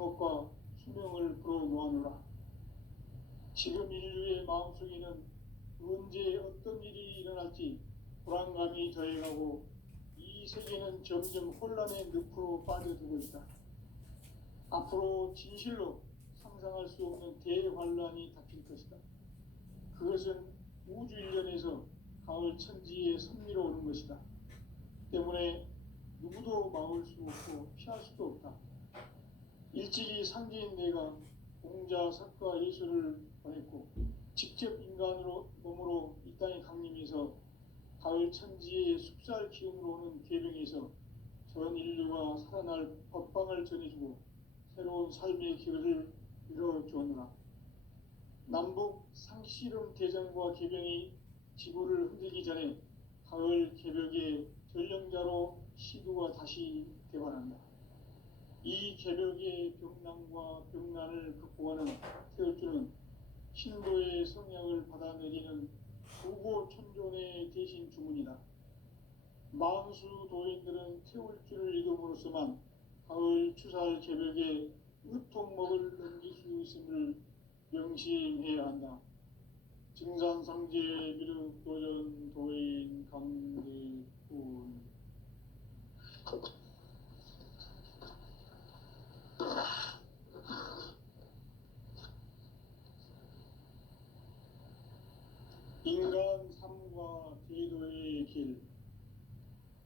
행복과 수명을 불어모아노라. 지금 인류의 마음속에는 언제 어떤 일이 일어날지 불안감이 더해가고 이 세계는 점점 혼란의 늪으로 빠져들고 있다. 앞으로 진실로 상상할 수 없는 대환란이 닥칠 것이다. 그것은 우주 일련에서 가을 천지에 선미로 오는 것이다. 때문에 누구도 막을 수 없고 피할 수도 없다. 일찍이 상제인 내가 공자, 석가, 예수를 보냈고 직접 인간으로 몸으로 이 땅에 강림해서 가을 천지의 숲살 기운으로 오는 계병에서 전 인류가 살아날 법방을 전해주고 새로운 삶의 길을 이뤄주었노라. 남북 상씨름 대전과 계병이 지구를 흔들기 전에 가을 개벽의 전령자로 시두가 다시 대발한다. 이 개벽의 병난과 병난을 극복하는 태울주는 신도의 성향을 받아내리는 부고천존의 대신 주문이다. 만수 도인들은 태울주를 읽음으로써만 가을 추살 개벽의 으통목을 넘길 수 있음을 명심해야 한다. 증산상제 미륵도전 도인 강대군. 인간 삶과 제도의 길.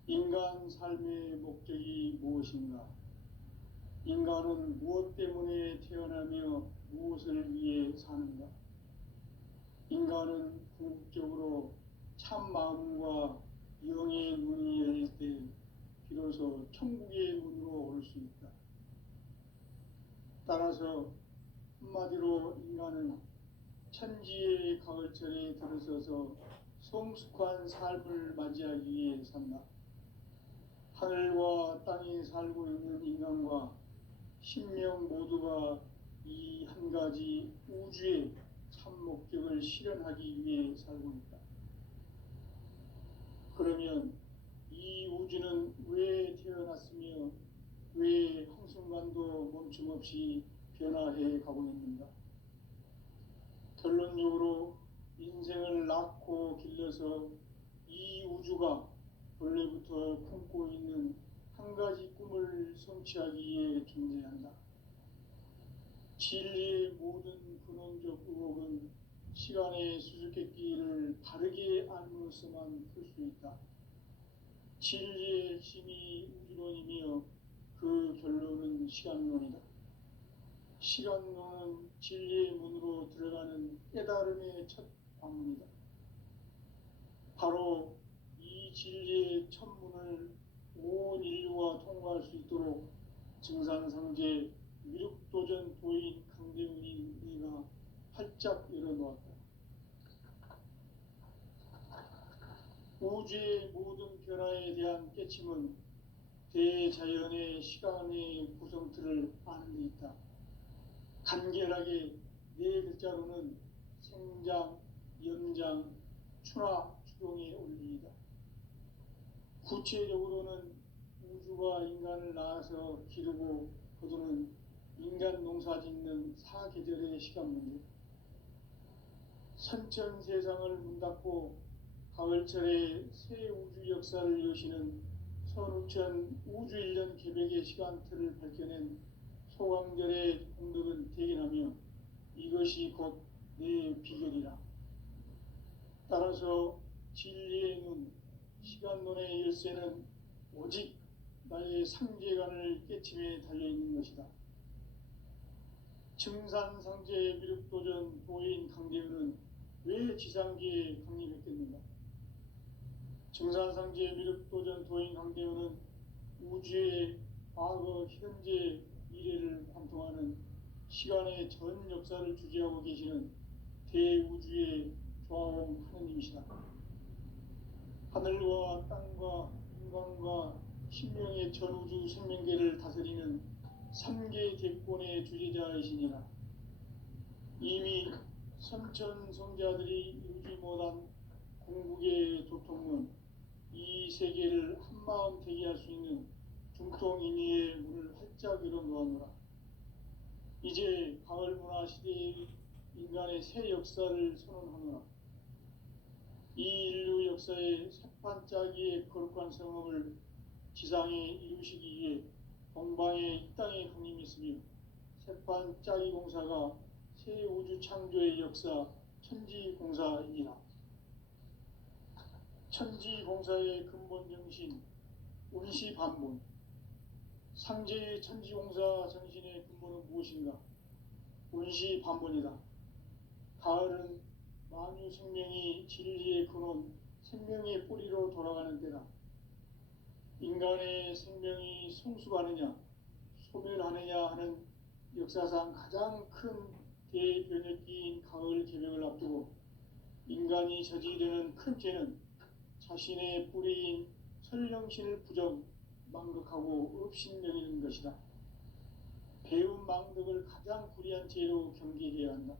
인간 삶의 목적이 무엇인가? 인간은 무엇 때문에 태어나며 무엇을 위해 사는가? 인간은 궁극적으로 참 마음과 영의 문이 열릴 때 비로소 천국의 문으로 올 수 있다. 따라서 한마디로 인간은 천지의 가을철에 들어서서 성숙한 삶을 맞이하기 위해 산다. 하늘과 땅에 살고 있는 인간과 신명 모두가 이 한 가지 우주의 참 목적을 실현하기 위해 살고 있다. 그러면 이 우주는 왜 태어났으며 왜 한순간도 멈춤없이 변화해 가고 있는가? 결론적으로 인생을 낳고 길러서 이 우주가 본래부터 품고 있는 한 가지 꿈을 성취하기 위해 존재한다. 진리의 모든 근원적 의혹은 시간의 수수께끼를 바르게 알므로서만 풀 수 있다. 진리의 핵심이 우주론이며 그 결론은 시간론이다. 시간론은 진리의 문으로 들어가는 깨달음의 첫 관문이다. 바로 이 진리의 첫 문을 온 인류가 통과할 수 있도록 증산상제 미륵도전 도인 강대훈인 네가 활짝 열어놓았다. 우주의 모든 변화에 대한 깨침은 대자연의 시간의 구성틀을 아는 데 있다. 간결하게 네 글자로는 생장, 연장, 추나 추동의 원리이다. 구체적으로는 우주가 인간을 낳아서 기르고 거두는 인간 농사 짓는 사계절의 시간 문제. 선천 세상을 문닫고 가을철에 새 우주 역사를 여시는 선우천 우주일년 개벽의 시간틀을 밝혀낸 소강절의 공덕은 대견하며 이것이 곧 내 비결이라. 따라서 진리의 눈, 시간론의 열쇠는 오직 나의 상계관을 깨침에 달려있는 것이다. 증산상제 미륵도전 도인 강대훈은 왜 지상계에 강림했겠는가? 증산상제 미륵도전 도인 강대훈은 우주의 과거, 현재, 미래를 관통하는 시간의 전 역사를 주재하고 계시는 대우주의 조화원 하느님이시다. 하늘과 땅과 인간과 신명의 전우주 생명계를 다스리는 삼계 대권의 주재자이시니라. 이미 선천 성자들이 이루지 못한 궁극의 도통문, 이 세계를 한마음 되게 할 수 있는 중통인의의 문을 활짝 열어놓았노라. 이제 가을 문화 시대의 인간의 새 역사를 선언하노라. 이 인류 역사의 새판짜기의 거룩한 성업을 지상에 이루시기 위해 동방에 이 땅에 강림했으며 새판짜기 공사가 새 우주 창조의 역사 천지공사이니라. 천지공사의 근본 정신 운시반본. 상제의 천지공사 정신의 근본은 무엇인가? 운시반본이다. 가을은 만유 생명이 진리의 근원, 생명의 뿌리로 돌아가는 때다. 인간의 생명이 성숙하느냐, 소멸하느냐 하는 역사상 가장 큰 대변혁기인 가을 개벽을 앞두고 인간이 저지르는 큰 죄는 자신의 뿌리인 설령신을 부정, 망극하고 업신여기는 것이다. 배움 망덕을 가장 불의한 죄로 경계해야 한다.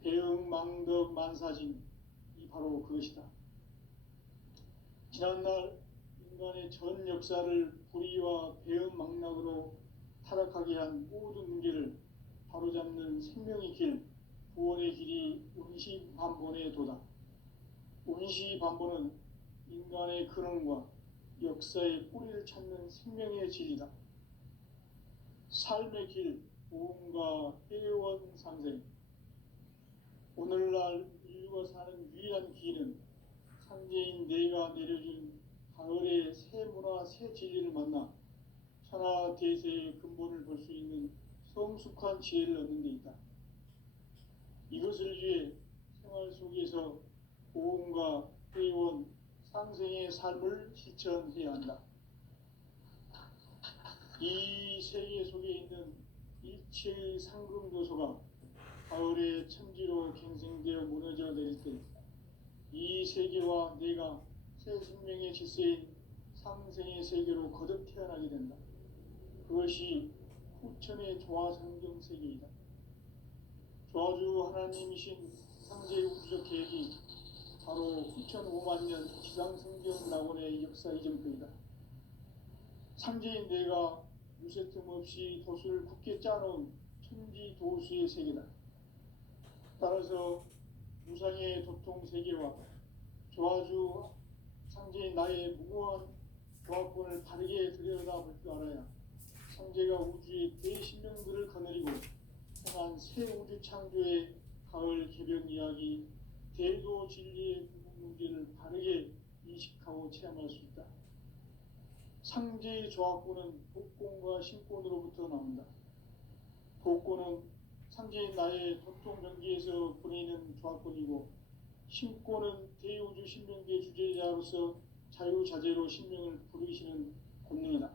배움 망덕 만사진이 바로 그것이다. 지난날 인간의 전 역사를 불의와 배움 망락으로 타락하게 한 모든 문제를 바로잡는 생명의 길, 구원의 길이 운시반본의 도다. 운시반본은 인간의 근원과 역사의 뿌리를 찾는 생명의 진리다. 삶의 길, 보험과 회원 상생. 오늘날 인류가 사는 유일한 길은 상제인 내가 내려준 가을의 새 문화, 새 진리를 만나 천하 대세의 근본을 볼 수 있는 성숙한 지혜를 얻는 데 있다. 이것을 위해 생활 속에서 보험과 회원, 상생의 삶을 실천해야 한다. 이 세계 속에 있는 일체의 상금도서가 가을의 천지로 갱생되어 무너져 내릴 때 이 세계와 내가 새 생명의 질서인 상생의 세계로 거듭 태어나게 된다. 그것이 후천의 조화성경 세계이다. 조화주 하나님이신 상제의 우주적 계획이 바로 후천 5만 년 지상성경 낙원의 역사 이전표이다. 상제인 내가 유세 틈 없이 도수를 굳게 짜놓은 천지 도수의 세계다. 따라서 무상의 도통 세계와 조화주 상제인 나의 무모한 조화권을 바르게 들여다볼 줄 알아야 상제가 우주의 대신명들을 거느리고 행한 새 우주 창조의 가을 개벽 이야기, 대도 진리의 문제를 바르게 인식하고 체험할 수 있다. 상제의 조합구는 복권과 신권으로부터 나온다. 복권은 상제인 나의 도통 경계에서 보내는 조합권이고, 신권은 대우주 신명계 주제자로서 자유자재로 신명을 부르시는 권능이다.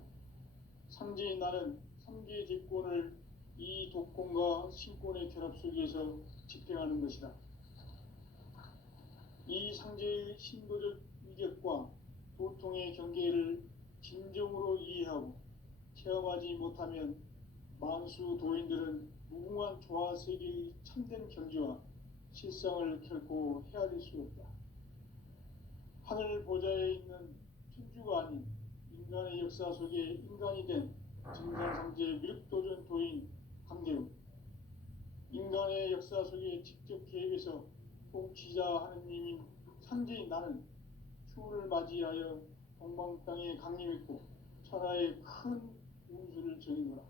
상제인 나는 삼계 대권을 이 독권과 신권의 결합 속에서 집행하는 것이다. 이 상제의 신도적 위력과 도통의 경계를 진정으로 이해하고 체험하지 못하면 만수 도인들은 무궁한 조화세계의 참된 경지와 실상을 결코 헤아릴 수 없다. 하늘 보좌에 있는 천주가 아닌 인간의 역사 속에 인간이 된 증산상제 미륵도전 도인 강대우, 인간의 역사 속에 직접 개입해서 통치자 하느님인 상제인 나는 추운을 맞이하여 동방 땅에 강림했고 천하의 큰 운수를 전이노라.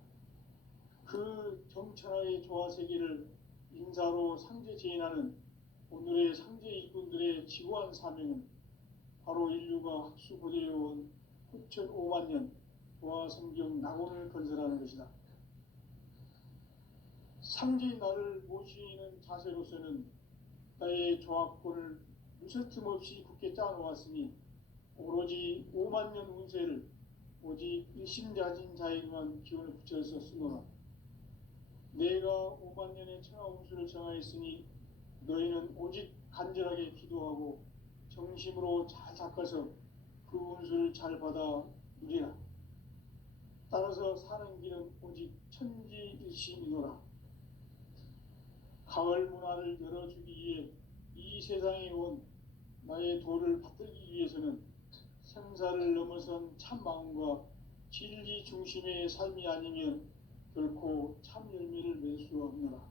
그 정천하의 조화세계를 인사로 상제 제인하는 오늘의 상제 일꾼들의 지구한 사명은 바로 인류가 학수고대해온 후천 5만 년 조화성경 낙원을 건설하는 것이다. 상제인 나를 모시는 자세로서는 나의 조합권을 무쇠틈 없이 굳게 짜놓았으니 오로지 5만 년 운세를 오직 일심자진 자에게만 기운을 붙여서 쓰노라. 내가 5만 년의 천하 운수를 정하였으니 너희는 오직 간절하게 기도하고 정심으로 잘 닦아서 그 운수를 잘 받아 누리라. 따라서 사는 길은 오직 천지일심이노라. 가을 문화를 열어주기 위해 이 세상에 온 나의 도를 받들기 위해서는 생사를 넘어선 참마음과 진리 중심의 삶이 아니면 결코 참 열매를 수 없노라.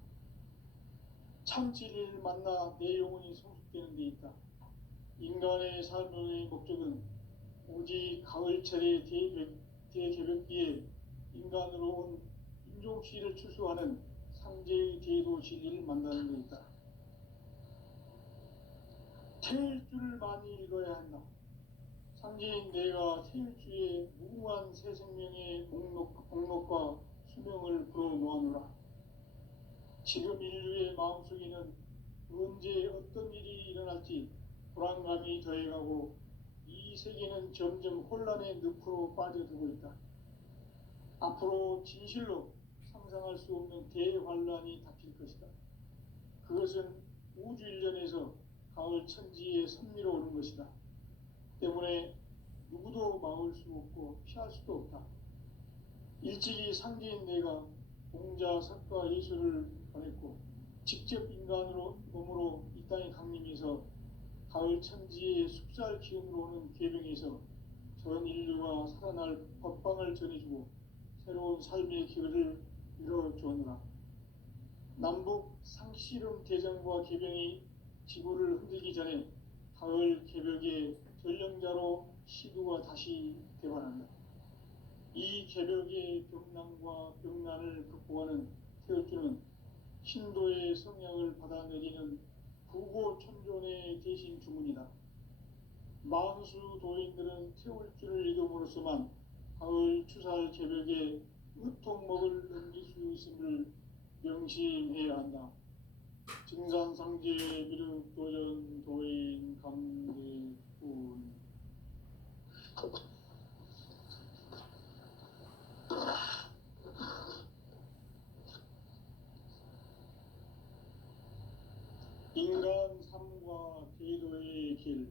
참 진리를 만나 내 영혼이 성숙되는 데 있다. 인간의 삶의 목적은 오직 가을철의 대개벽기에 인간으로 온 인종씨를 추수하는 상제의 대도 진리를 만나는 데 있다. 태일 줄을 많이 읽어야 한다. 상제인 내가 태일주의 무궁한 새 생명의 목록과 수명을 불어놓아노라. 지금 인류의 마음속에는 언제 어떤 일이 일어날지 불안감이 더해가고 이 세계는 점점 혼란의 늪으로 빠져들고 있다. 앞으로 진실로 상상할 수 없는 대환란이 닥칠 것이다. 그것은 우주 일련에서 가을 천지에 선미로 오는 것이다. 때문에 누구도 막을 수 없고 피할 수도 없다. 일찍이 상제인 내가 공자, 석가, 예수를 보냈고 직접 인간으로 몸으로 이 땅에 강림해서 가을 천지의 숲살 기운으로 오는 계명에서 전 인류가 살아날 법방을 전해주고 새로운 삶의 기회를 이뤄주었노라. 남북 상씨름 대전과 계병이 지구를 흔들기 전에 가을 개벽의 전령자로 시두가 다시 되관한다. 이 개벽의 병난과 병난을 극복하는 태울주는 신도의 성향을 받아내리는 구고천존의 대신 주문이다. 만수 도인들은 태울주를 읽음으로써만 가을 추살 개벽에 의통목을 넘길 수 있음을 명심해야 한다. 증산상제 미륵 도전 도인 강대군. 인간 삶과 제도의 길.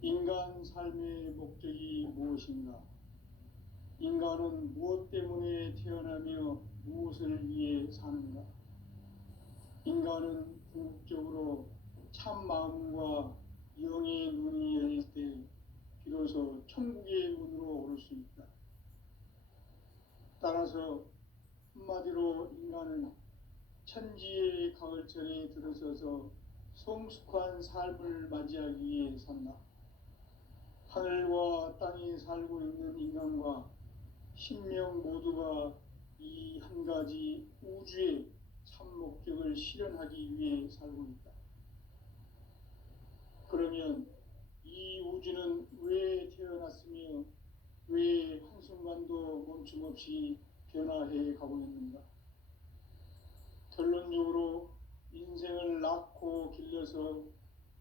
인간 삶의 목적이 무엇인가? 인간은 무엇 때문에 태어나며 무엇을 위해 사는가? 인간은 궁극적으로 참 마음과 영의 눈이 열릴 때 비로소 천국의 문으로 오를 수 있다. 따라서 한마디로 인간은 천지의 가을철에 들어서서 성숙한 삶을 맞이하기 위해 산다. 하늘과 땅에 살고 있는 인간과 신명 모두가 이 한 가지 우주의 참 목적을 실현하기 위해 살고 있다. 그러면 이 우주는 왜 태어났으며 왜 한순간도 멈춤없이 변화해 가고 있는가? 결론적으로 인생을 낳고 길러서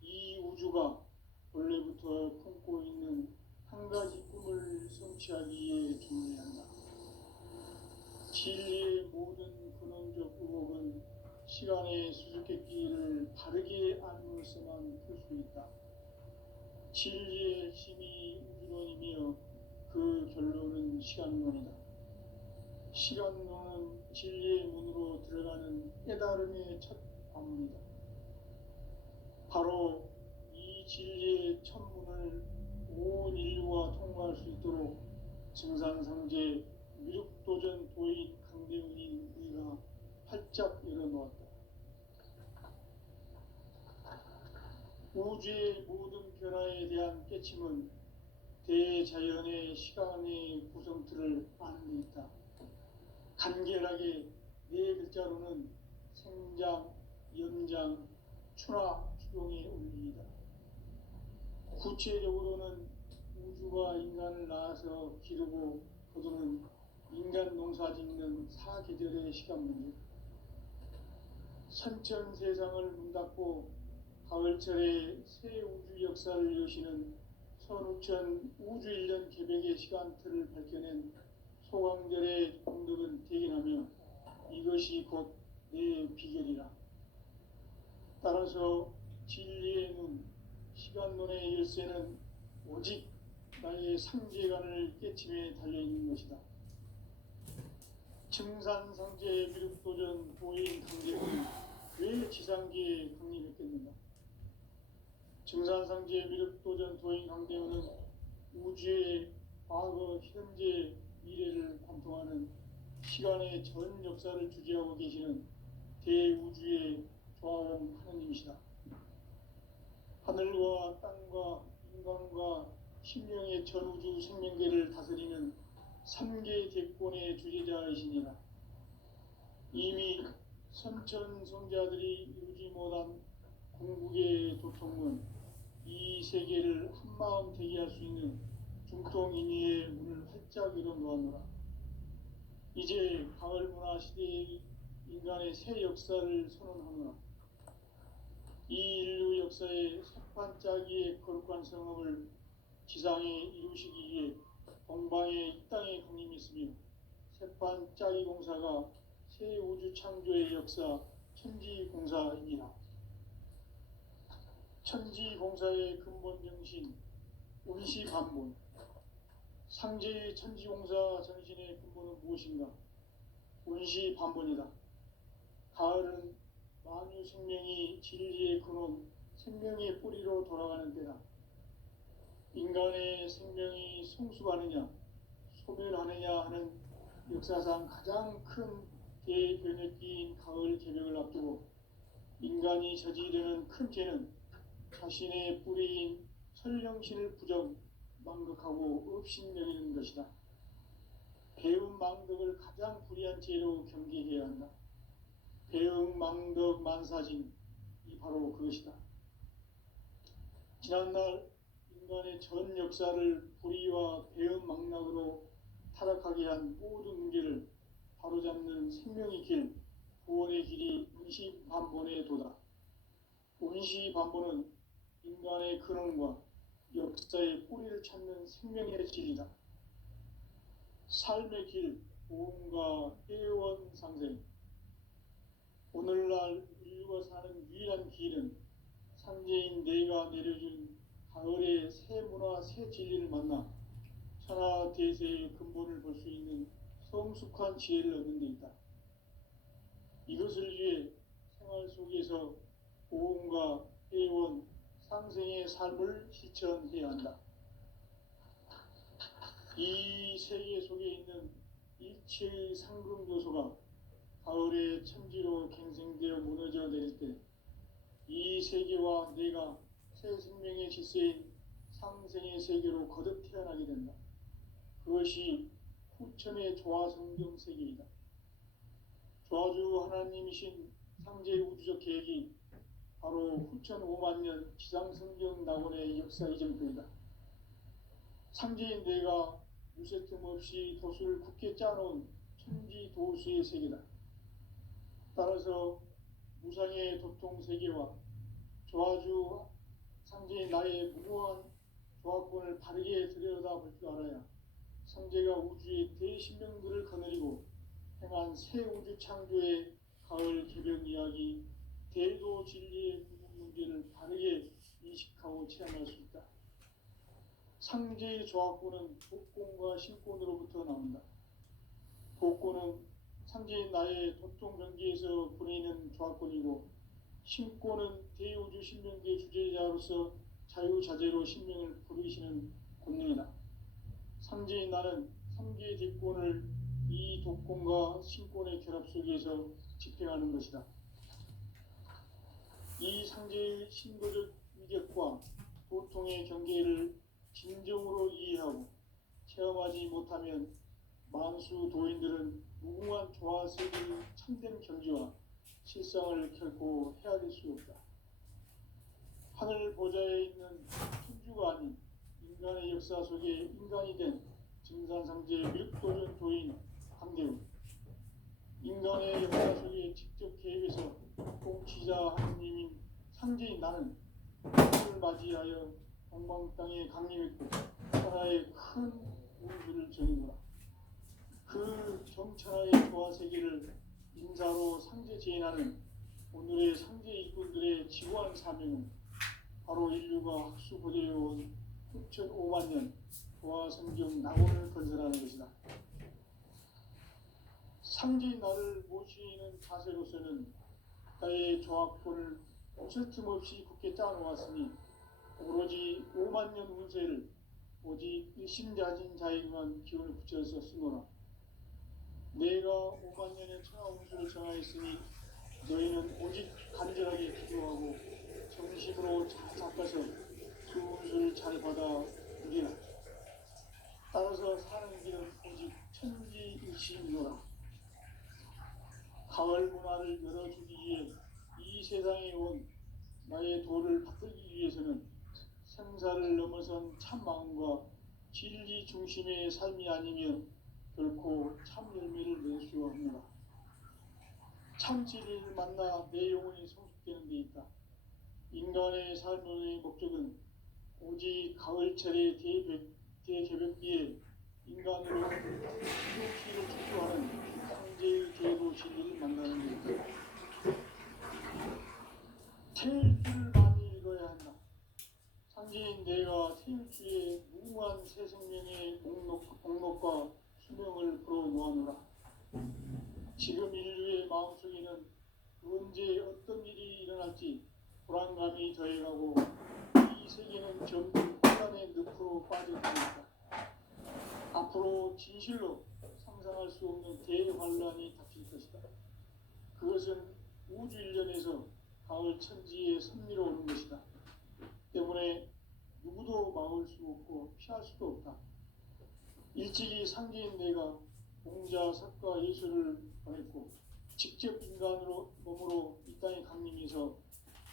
이 우주가 원래부터 품고 있는 한 가지 꿈을 성취하기 위해 준비한다. 진리의 모든 근원적 의혹은 시간의 수수께끼를 바르게 알므로서만 풀 수 있다. 진리의 힘이 우주론이며 그 결론은 시간론이다. 시간론은 진리의 문으로 들어가는 깨달음의 첫 관문이다. 바로 이 진리의 첫문을 온 인류가 통과할 수 있도록 증산상제 미륵도전 도인 강대훈이 우리가 활짝 열어놓았다. 우주의 모든 변화에 대한 깨침은 대자연의 시간의 구성틀을 아는 데 있다. 간결하게 네 글자로는 생장, 연장, 추나 추동의 원리이다. 구체적으로는 우주가 인간을 낳아서 기르고 거두는 인간 농사 짓는 사계절의 시간 문제. 선천 세상을 문닫고 가을철에 새 우주 역사를 여시는 선우천 우주 일년 개벽의 시간틀을 밝혀낸 소강절의 공덕은 대견하며 이것이 곧 내 비결이라. 따라서 진리의 눈, 시간론의 열쇠는 오직 나의 상제관을 깨침에 달려있는 것이다. 증산상제 미륵도전 도인 강대군은 왜 지상계에 강림했겠는가? 증산상제 미륵도전 도인 강대군은 우주의 과거, 현재, 미래를 관통하는 시간의 전 역사를 주재하고 계시는 대우주의 조화원 하느님이시다. 하늘과 땅과 인간과 신명의 전우주 생명계를 다스리는 삼계 대권의 주재자이시니라. 이미 선천성자들이 이루지 못한 궁극의 도통은 이 세계를 한마음 되게 할 수 있는 중통인의의 문을 활짝 열어놓았노라. 이제 가을 문화 시대의 인간의 새 역사를 선언하노라. 이 인류 역사의 새판짜기의 거룩한 성업을 지상에 이루시기 위해 동방의 이 땅에 강림했으며 새판짜기 공사가 새 우주 창조의 역사 천지공사이니라. 천지공사의 근본 정신 운시반본. 상제의 천지공사 정신의 근본은 무엇인가? 운시반본이다. 가을은 만유 생명이 진리의 근원, 생명의 뿌리로 돌아가는 때다. 인간의 생명이 성숙하느냐, 소멸하느냐 하는 역사상 가장 큰 대변혁기인 가을 개벽을 앞두고 인간이 저지르는 큰 죄는 자신의 뿌리인 설령신을 부정, 망극하고 업신여기는 것이다. 배움 망덕을 가장 불의한 죄로 경계해야 한다. 배움 망덕 만사진, 이 바로 그것이다. 지난날 인간의 전 역사를 불의와 배움 망락으로 타락하게 한 모든 문제를 바로잡는 생명의 길, 구원의 길이 운시반본에 도다. 운시반본은 인간의 근원과 역사의 뿌리를 찾는 생명의 길이다. 삶의 길, 보험과 회원 상생. 오늘날 인류가 사는 유일한 길은 상제인 내가 내려준 가을의 새 문화, 새 진리를 만나 천하 대세의 근본을 볼 수 있는 성숙한 지혜를 얻는 데 있다. 이것을 위해 생활 속에서 보험과 회원, 상생의 삶을 실천해야 한다. 이 세계 속에 있는 일체의 상금 요소가 가을의 천지로 갱생되어 무너져 내릴 때 이 세계와 내가 새 생명의 질서인 상생의 세계로 거듭 태어나게 된다. 그것이 후천의 조화성경 세계이다. 조화주 하나님이신 상제의 우주적 계획이 바로 후천 5만 년 지상성경 낙원의 역사 이정표이다. 상제인 내가 무쇠 틈 없이 도수를 굳게 짜놓은 천지 도수의 세계다. 따라서 무상의 도통 세계와 조화주 상제인 나의 무모한 조화권을 바르게 들여다볼 줄 알아야 상제가 우주의 대신명들을 거느리고 행한 새 우주 창조의 가을 개벽 이야기, 대도 진리의 문제를 바르게 인식하고 체험할 수 있다. 상제의 조화권은 복권과 신권으로부터 나온다. 복권은 상제인 나의 도통 경계에서 부리는 조화권이고, 신권은 대우주 신명계 주제자로서 자유자재로 신명을 부르시는 권능이다. 상제인 나는 상계의 대권을 이 독권과 신권의 결합 속에서 집행하는 것이다. 이 상제의 신도적 위격과 보통의 경계를 진정으로 이해하고 체험하지 못하면 만수 도인들은 무궁한 조화세계의 참된 경지와 실상을 결코 헤아릴 수 없다. 하늘 보좌에 있는 천주가 아닌 인간의 역사 속에 인간이 된 증산상제의 밀도전 도인 강대우, 인간의 역사 속에 직접 개입해서 통치자 하느님인 상제인 나는 하늘을 맞이하여 동방 땅에 강림했고 천하의 큰 운수를 전이노라. 그 정천하의 조화 세계를 인사로 상제 제인하는 오늘의 상제 일꾼들의 지구한 사명은 바로 인류가 학수고대해온 후천 5만 년 조화 성경 낙원을 건설하는 것이다. 상제인 나를 모시는 자세로서는 나의 조합권을 무슨 틈 없이 굳게 짜놓았으니 오로지 5만 년 운세를 오직 일심자진 자에게만 기운을 붙여서 쓰노라. 내가 5만 년의 천하홍수를 정하였으니 너희는 오직 간절하게 기도하고 정심으로 잘 닦아서 그 운수를 잘 받아 누리라. 따라서 사는 길은 오직 천지일치이노라. 가을 문화를 열어주기 위해 이 세상에 온 나의 도를 받들기 위해서는 생사를 넘어선 참 마음과 진리 중심의 삶이 아니면 결코 참 열매를 낼 수 없노라. 참 진리를 만나 내 영혼이 성숙되는 데 있다. 인간의 삶의 목적은 오직 가을철의 대개벽기에 인간으로 휴식을 축소하는 황제의 계도 진리를 만나는 데 있다. 태일주를 많이 읽어야 한다. 상제인 내가 태일주의 무궁한 새 생명의 목록과 수명을 풀어놓아노라. 지금 인류의 마음속에는 언제 어떤 일이 일어날지 불안감이 더해가고 이 세계는 점점 혼란의 늪으로 빠져들고 있다. 앞으로 진실로 상상할 수 없는 대환란이 닥칠 것이다. 그것은 우주 일련에서 가을 천지의 섭리로 오는 것이다. 때문에 누구도 막을 수 없고 피할 수도 없다. 일찍이 상제인 내가 공자, 석가, 예수를 보냈고 직접 인간으로 몸으로 이 땅에 강림해서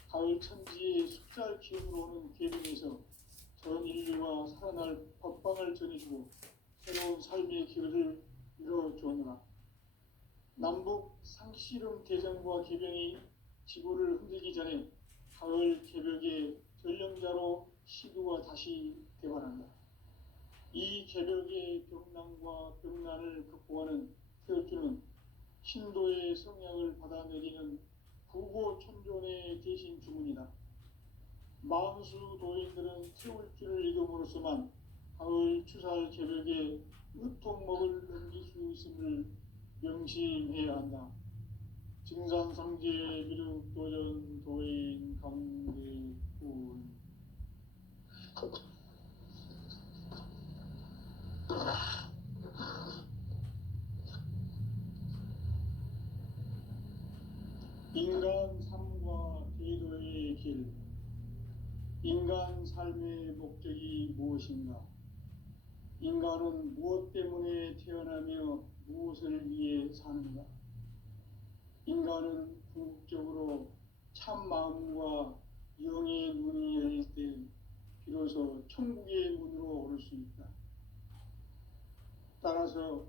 가을 천지의 숫살 기운으로 오는 계명에서 전 인류가 살아날 법방을 전해주고 새로운 삶의 기회를 이뤄주었노라. 남북 상씨름 대전과 개병이 지구를 흔들기 전에 가을 개벽의 전령자로 시도가 다시 대발한다. 이 개벽의 병난과 병난을 극복하는 태울주는 신도의 성약을 받아내리는 부고천존의 대신 주문이다. 만수 도인들은 태울주를 읽음으로써만 가을 추살 개벽에 으통먹을 넘길 수 있음을 명심해야 한다. 증산상제 미륵도전 도인 강대군. 인간 삶과 계도의 길. 인간 삶의 목적이 무엇인가? 인간은 무엇 때문에 태어나며 무엇을 위해 사는가? 인간은 궁극적으로 참 마음과 영의 눈이 열릴 때 비로소 천국의 문으로 오를 수 있다. 따라서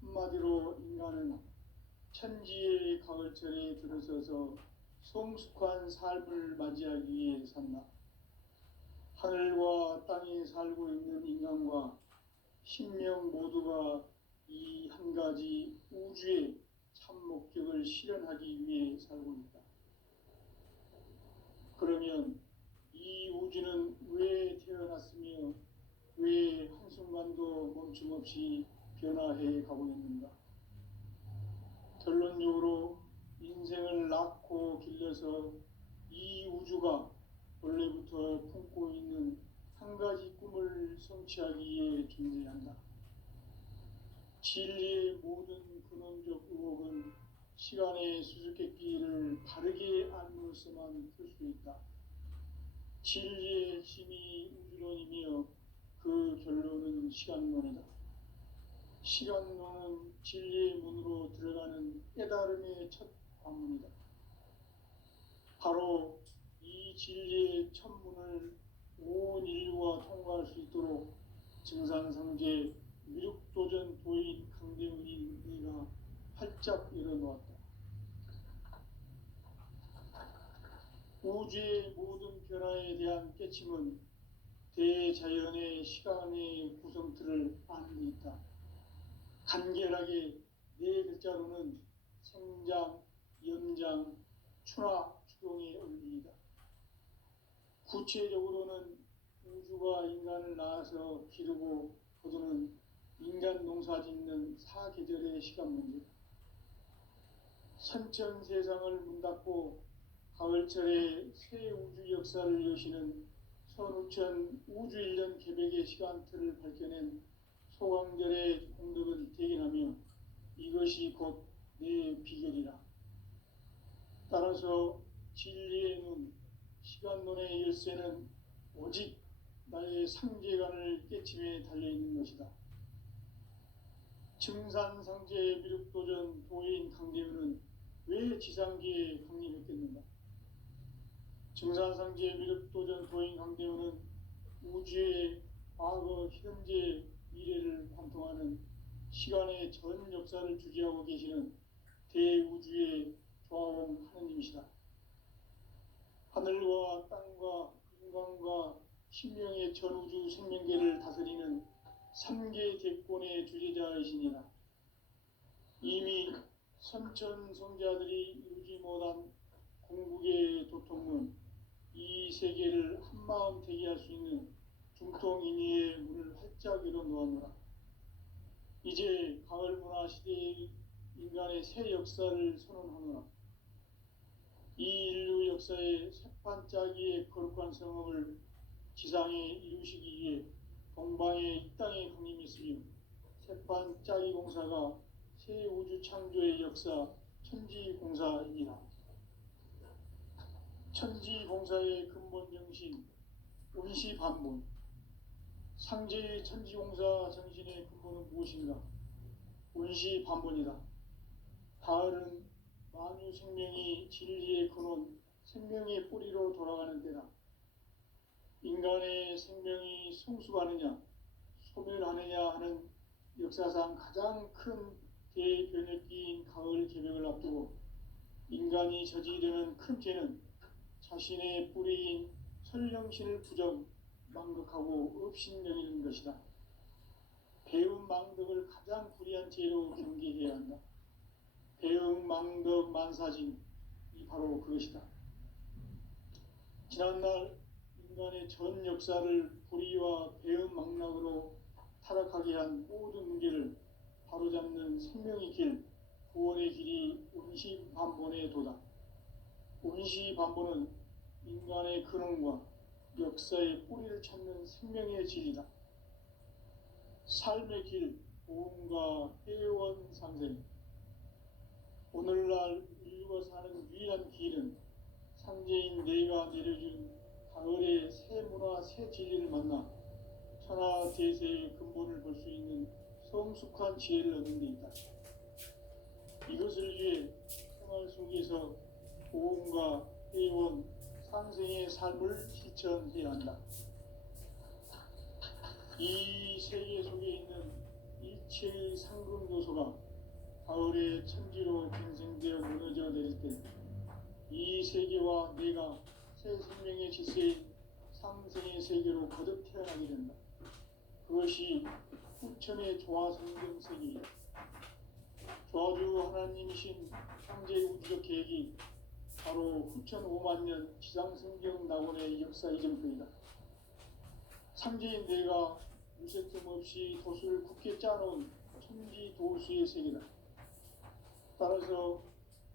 한마디로 인간은 천지의 가을철에 들어서서 성숙한 삶을 맞이하기 위해 산다. 하늘과 땅에 살고 있는 인간과 신명 모두가 이 한 가지 우주의 참 목적을 실현하기 위해 살고 있다. 그러면 이 우주는 왜 태어났으며 왜 한순간도 멈춤없이 변화해 가고 있는가? 결론적으로 인생을 낳고 길러서 이 우주가 원래부터 품고 있는 한 가지 꿈을 성취하기 위해 존재한다. 진리의 모든 근원적 의혹은 시간의 수수께끼를 바르게 알므로써만 풀 수 있다. 진리의 핵심이 우주론이며 그 결론은 시간론이다. 시간론은 진리의 문으로 들어가는 깨달음의 첫 관문이다. 바로 이 진리의 첫 문을 온 인류가 통과할 수 있도록 증산상제 미륵도전 도인 강대훈이 네가 활짝 열어놓았다. 우주의 모든 변화에 대한 깨침은 대자연의 시간의 구성틀을 아는 데 있다. 간결하게 네 글자로는 생장, 연장, 추나, 추동의 원리이다. 구체적으로는 우주가 인간을 낳아서 기르고 거두는 인간 농사 짓는 사계절의 시간 문제다. 선천 세상을 문 닫고 가을철에 새 우주 역사를 여시는 선우천 우주일년 개벽의 시간틀을 밝혀낸 소강절의 공덕은 대견하며 이것이 곧 내 비결이라. 따라서 진리의 눈, 시간론의 열쇠는 오직 나의 상제관을 깨침에 달려있는 것이다. 증산상제 미륵도전 도인 강대우는 왜 지상계에 강림했겠는가? 증산상제 미륵도전 도인 강대우는 우주의 과거, 현재, 미래를 관통하는 시간의 전 역사를 주재하고 계시는 대우주의 조화원 하느님이시다. 하늘과 땅과 인간과 신명의 전우주 생명계를 다스리는 삼계 대권의 주재자이시니라. 이미 선천성자들이 이루지 못한 궁극의 도통문, 이 세계를 한마음 되게 할 수 있는 중통인의의 문을 활짝 열어 놓았노라. 이제 가을 문화 시대의 인간의 새 역사를 선언하노라. 이 인류 역사의 새판짜기의 거룩한 성업을 지상에 이루시기 위해 동방의 이 땅에 강림했으며 새판짜기 공사가 새 우주 창조의 역사 천지공사이니라. 천지공사의 근본 정신 운시반본. 상제의 천지공사 정신의 근본은 무엇인가? 운시반본이다. 가을은 만유 생명이 진리의 근원, 생명의 뿌리로 돌아가는 때다. 인간의 생명이 성숙하느냐, 소멸하느냐 하는 역사상 가장 큰 대변혁기인 가을 개벽을 앞두고 인간이 저지르는 큰 죄는 자신의 뿌리인 설령신을 부정, 망극하고 업신여기는 것이다. 배움 망덕을 가장 불의한 죄로 경계해야 한다. 배움 망덕 만사진이 바로 그것이다. 지난날 인간의 전 역사를 불의와 배움 망락으로 타락하게 한 모든 문제를 바로잡는 생명의 길, 구원의 길이 운시반본의 도다. 운시반본은 인간의 근원과 역사의 뿌리를 찾는 생명의 진리다. 삶의 길, 보험과 회원 상생. 오늘날 인류가 사는 유일한 길은 상제인 내가 내려준 가을의 새 문화, 새 진리를 만나 천하 대세의 근본을 볼 수 있는 성숙한 지혜를 얻는 데 있다. 이것을 위해 생활 속에서 보험과 회원, 상생의 삶을 실천해야 한다. 이 세계 속에 있는 일체의 상금 요소가 가을의 천지로 갱생되어 무너져 내릴 때 이 세계와 내가 새 생명의 질서인 상생의 세계로 거듭 태어나게 된다. 그것이 후천의 조화성경 세계이다. 조화주 하나님이신 창제 우주적 계획이 바로 후천 5만 년 지상성경 낙원의 역사 이정표이다. 상제인 내가 무색점 없이 도수를 굳게 짜놓은 천지 도수의 세계다. 따라서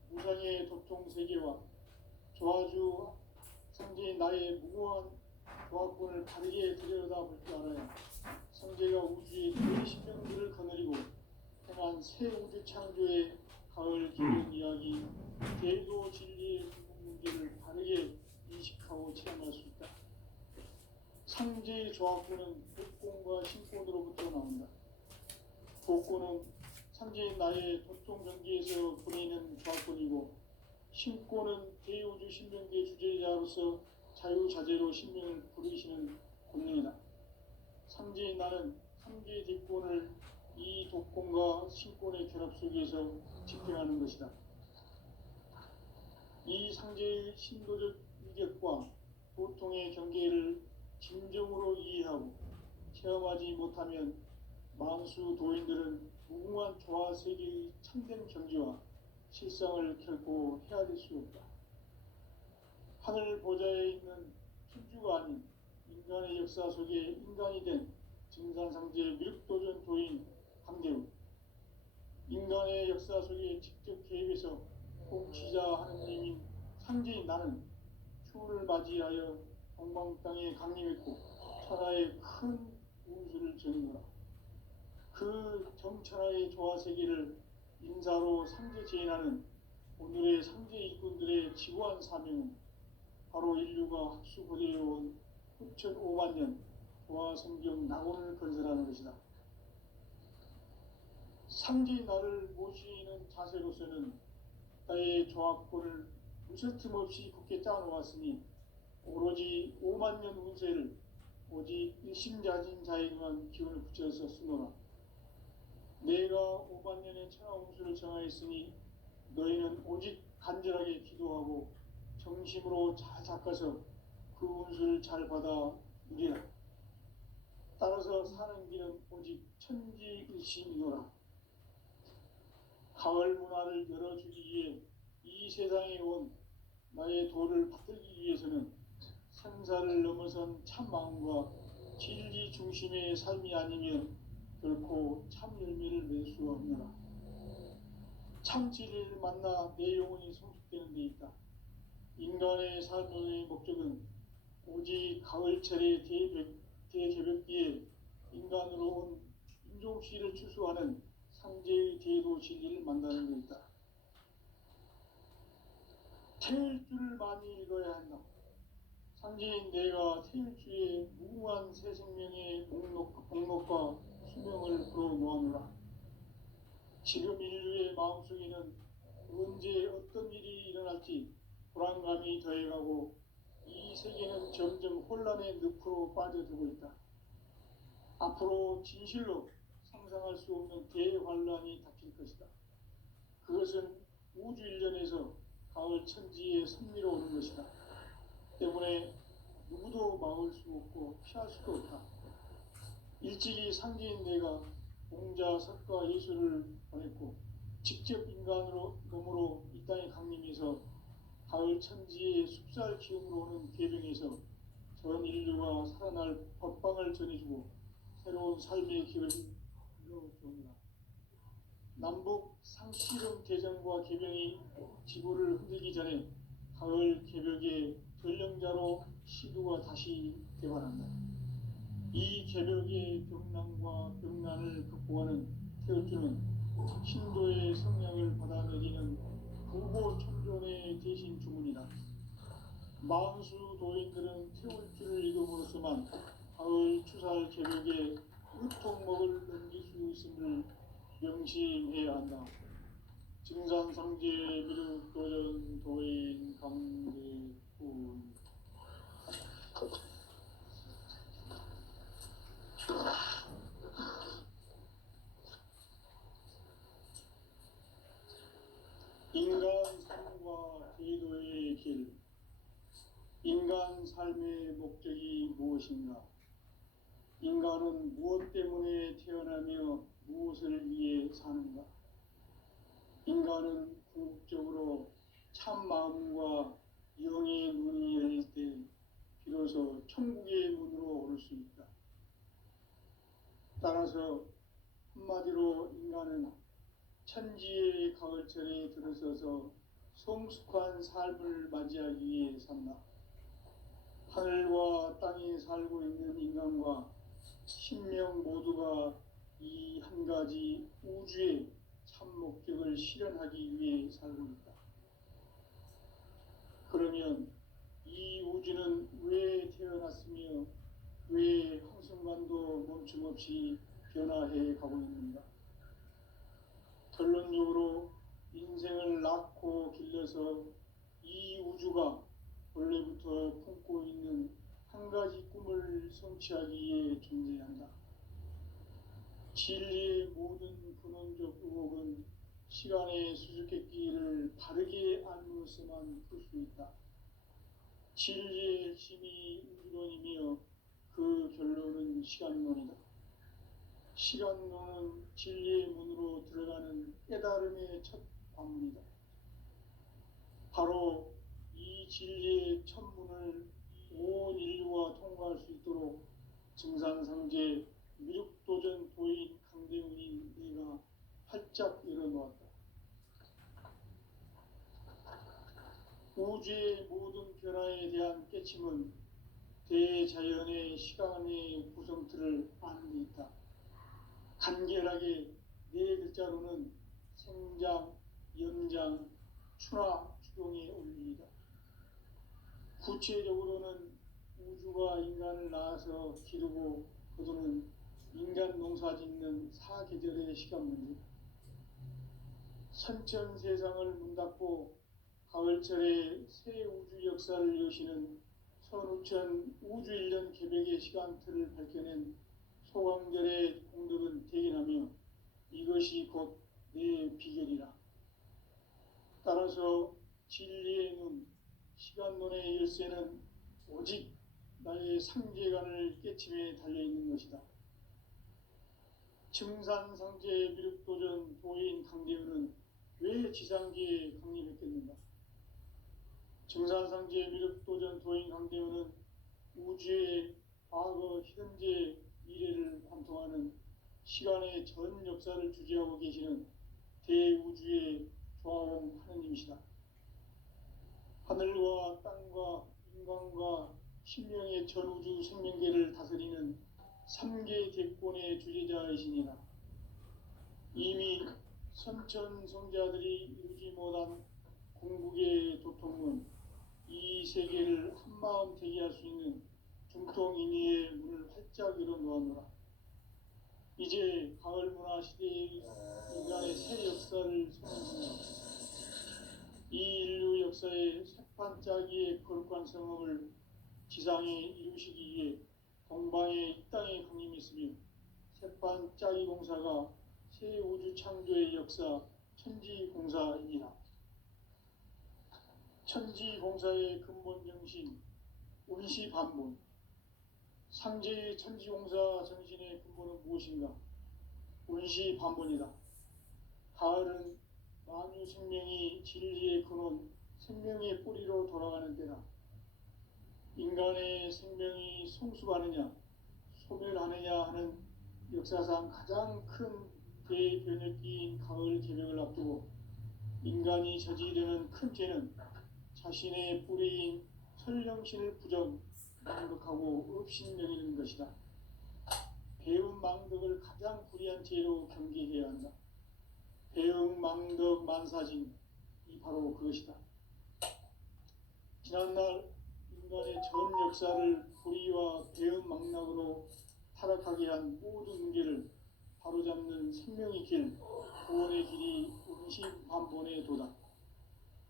무상의 도통 세계와 조화주 상제인 나의 무고한 조화권을 바르게 들여다볼 줄 알아야 상제가 우주의 그 신명들을 거느리고 행한 새 우주 창조의 가을 기본 이야기, 대도 진리의 문제를 바르게 인식하고 체험할 수 있다. 상제의 조화권은 복권과 신권으로부터 나온다. 복권은 상제인 나의 도통 경계에서 보내는 조화권이고, 신권은 대우주 신명계 주제자로서 자유자재로 신명을 부르시는 권능이다. 상제인 나는 상계의 대권을 이 독권과 신권의 결합 속에서 집행하는 것이다. 이 상제의 신도적 위격과 도통의 경계를 진정으로 이해하고 체험하지 못하면 만수 도인들은 무궁한 조화 세계의 참된 경지와 실상을 결코 헤아릴 수 없다. 하늘 보좌에 있는 천주가 아닌 인간의 역사 속에 인간이 된 증산상제 미륵도전 도인 강대우, 인간의 역사 속에 직접 개입해서 공치자 하느님인 상제인 나는 추후를 맞이하여 동방 땅에 강림했고 천하의 큰 운수를 전하노라. 그 정천하의 조화 세계를 인사로 상제 제인하는 오늘의 상제 일꾼들의 지구한 사명은 바로 인류가 학수고대해온 6,500만 년 도화성경 낙원을 건설하는 것이다. 상제의 나를 모시는 자세로서는 나의 조합권을 무서틈 없이 굳게 짜놓았으니 오로지 5만 년 운세를 오직 일심자진 자에게만 기운을 붙여서 쓰노라. 내가 5만 년의 천하 운수를 정하였으니 너희는 오직 간절하게 기도하고 정심으로 잘 닦아서 그 운수를 잘 받아 누리라. 따라서 사는 길은 오직 천지일심이노라. 가을 문화를 열어주기 위해 이 세상에 온 나의 도를 받들기 위해서는 생사를 넘어선 참 마음과 진리 중심의 삶이 아니면 결코 참 열매를 맺을 수 없노라. 참 진리를 만나 내 영혼이 성숙되는 데 있다. 인간의 삶의 목적은 오직 가을철의 대개벽기에 인간으로 온 인종씨를 추수하는 상제의 대도 진리를 만나는 데 있다. 태일주를 많이 읽어야 한다. 상제인 내가 태일주의 무궁한 새 생명의 목록과 수명을 불어놓아노라. 지금 인류의 마음속에는 언제 어떤 일이 일어날지 불안감이 더해가고 이 세계는 점점 혼란의 늪으로 빠져들고 있다. 앞으로 진실로 상상할 수 없는 대환란이 닥칠 것이다. 그것은 우주 일련에서 가을 천지에 선미로 오는 것이다. 때문에 누구도 막을 수 없고 피할 수도 없다. 일찍이 상제인 내가 공자, 석가, 예수를 보냈고 직접 인간으로 몸으로 이 땅에 강림해서 가을 천지의 숲살 기운으로 오는 계병에서 전 인류가 살아날 법방을 전해주고 새로운 삶의 길을 열어주옵니다. 남북 상시름 대전과 계병이 지구를 흔들기 전에 가을 개벽의 전령자로 시두가 다시 개발한다. 이 개벽의 병난과 병난을 극복하는 태울주는 신도의 성령을 받아내리는 부고 천존의 대신 주문이다. 만수 도인들은 태울주를 읽음으로써만 가을 추살 개벽의 으통목을 넘길 수 있음을 명심해야 한다. 증산상제 미륵도전 도인 강대군. 인간 삶과 제도의 길. 인간 삶의 목적이 무엇인가? 인간은 무엇 때문에 태어나며 무엇을 위해 사는가? 인간은 궁극적으로 참 마음과 영의 눈이 열릴 때 비로소 천국의 문으로 오를 수 있다. 따라서 한마디로 인간은 천지의 가을철에 들어서서 성숙한 삶을 맞이하기 위해 산다. 하늘과 땅에 살고 있는 인간과 신명 모두가 이 한 가지 우주의 참 목적을 실현하기 위해 살고 있다. 그러면 이 우주는 왜 태어났으며 왜 한순간도 멈춤없이 변화해 가고 있는가? 결론적으로 인생을 낳고 길러서 이 우주가 원래부터 품고 있는 한 가지 꿈을 성취하기 위해 존재한다. 진리의 모든 근원적 의혹은 시간의 수수께끼를 바르게 알므로서만 풀 수 있다. 진리의 핵심이 우주론이며 그 결론은 시간론이다. 시간론은 진리의 문으로 들어가는 깨달음의 첫 관문이다. 바로 이 진리의 첫 문을 온 인류가 통과할 수 있도록 증산상제 미륵도전 도인 강대훈인 내가 활짝 열어놓았다. 우주의 모든 변화에 대한 깨침은 대자연의 시간의 구성틀을 아는 데 있다. 간결하게 네 글자로는 생장, 연장, 추나 추동에 올리이다. 구체적으로는 우주가 인간을 낳아서 기르고 거두는 인간 농사 짓는 사계절의 시간 문제, 선천 세상을 문 닫고 가을철에 새 우주 역사를 여시는 선우천 우주 1년 개벽의 시간틀을 밝혀낸 소강절의 공덕은 대견하며 이것이 곧 내 비결이라. 따라서 진리의 눈, 시간론의 열쇠는 오직 나의 상제관을 깨침에 달려있는 것이다. 증산상제 미륵도전 도인 강대현은 왜 지상계에 강림했겠는가? 증산상제 미륵도전 도인 강대현은 우주의 과거, 현재, 미래를 관통하는 시간의 전 역사를 주재하고 계시는 대우주의 조화원 하느님이시다. 하늘과 땅과 인간과 신명의 전우주 생명계를 다스리는 3계 대권의 주재자이시니라. 이미 선천성자들이 이루지 못한 궁극의 도통은 이 세계를 한마음 되게 할 수 있는 중통인의의 문을 활짝 열어놓았노라. 이제 가을 문화 시대의 인간의 새 역사를 선언합니다. 이 인류 역사의 새판짜기의 거룩한 성업을 지상에 이루시기 위해 동방의 이 땅에 강림했으며 새판짜기 공사가 새 우주 창조의 역사 천지공사이니라. 천지공사의 근본 정신 운시반본, 상제의 천지공사 정신의 근본은 무엇인가? 운시반본이다. 가을은 만유 생명이 진리의 근원, 생명의 뿌리로 돌아가는 때다. 인간의 생명이 성숙하느냐, 소멸하느냐 하는 역사상 가장 큰 대변혁기인 가을 개벽을 앞두고 인간이 저지르는 큰 죄는 자신의 뿌리인 설령신을 부정, 망덕하고 업신여기는 것이다. 배운 망덕을 가장 불의한 죄로 경계해야 한다. 배응 망덕 만사진, 이 바로 그것이다. 지난날 인간의 전 역사를 불의와 배응 망락으로 타락하게 한 모든 문제를 바로잡는 생명의 길, 구원의 길이 운시반본의 도다.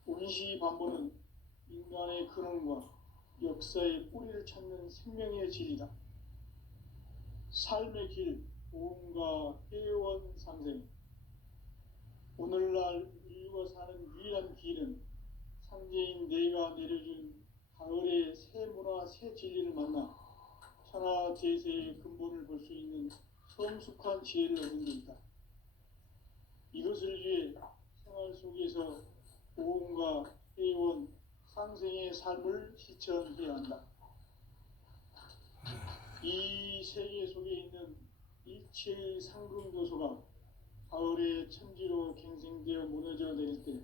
운시반본은 인간의 근원과 역사의 뿌리를 찾는 생명의 질이다. 삶의 길, 보험과 회원 상생. 오늘날 인류가 사는 유일한 길은 상제인 내가 내려준 가을의 새 문화, 새 진리를 만나 천하 대세의 근본을 볼 수 있는 성숙한 지혜를 얻는 데 있다. 이것을 위해 생활 속에서 보험과 회원, 상생의 삶을 실천해야 한다. 이 세계 속에 있는 일체의 상금 요소가 가을의 천지로 갱생되어 무너져 내릴 때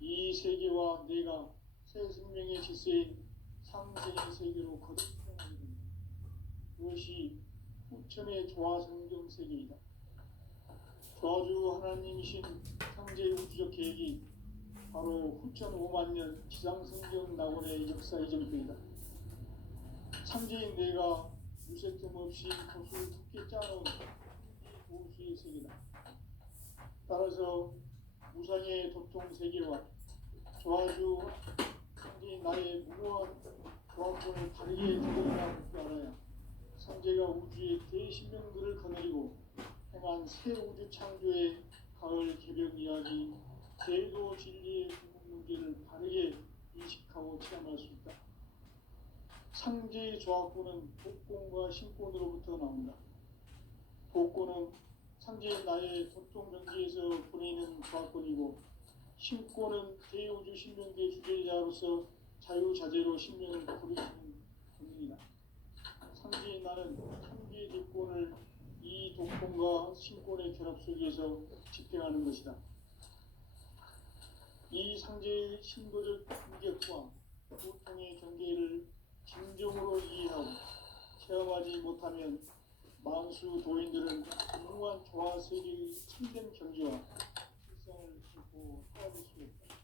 이 세계와 내가 새 생명의 질서인 상생의 세계로 거듭 태어나게 된다. 그것이 후천의 조화성경 세계이다. 조화주 하나님이신 상제의 우주적 계획이 바로 후천 5만 년 지상성경 낙원의 역사 이전편이다. 상제인 내가 무쇠 틈 없이 도수를 툭게 짜놓은 보수의 세계다. 따라서 무상의 도통 세계와 조화주 상제인 나의 무모한 조합권을 다르게 두고있다는 줄 알아야 상제가 우주의 대신명들을 거느리고 행한 새 우주 창조의 가을 개벽 이야기, 대도 진리의 궁극 문제를 바르게 인식하고 체험할 수 있다. 상제의 조합권은 복권과 신권으로부터 나온다. 복권은 상제의 나의 도통정지에서 보내는 조합권이고, 신권은 대우주 신명계 주제자로서 자유자재로 신명을 부르시는 권능이다. 상제의 나는 한계의 대권을 이 도권과 신권의 결합 속에서 집행하는 것이다. 이 상제의 신도적 인격과 고통의 경계를 진정으로 이해하고 체험하지 못하면 만수 도인들은 무궁한 조화 세계의 참된 경지와 일상을 결코 헤아릴 수 없다.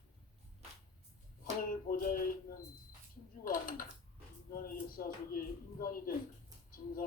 하늘 보좌에 있는 천주가 아닌 인간의 역사 속에 인간이 된 증산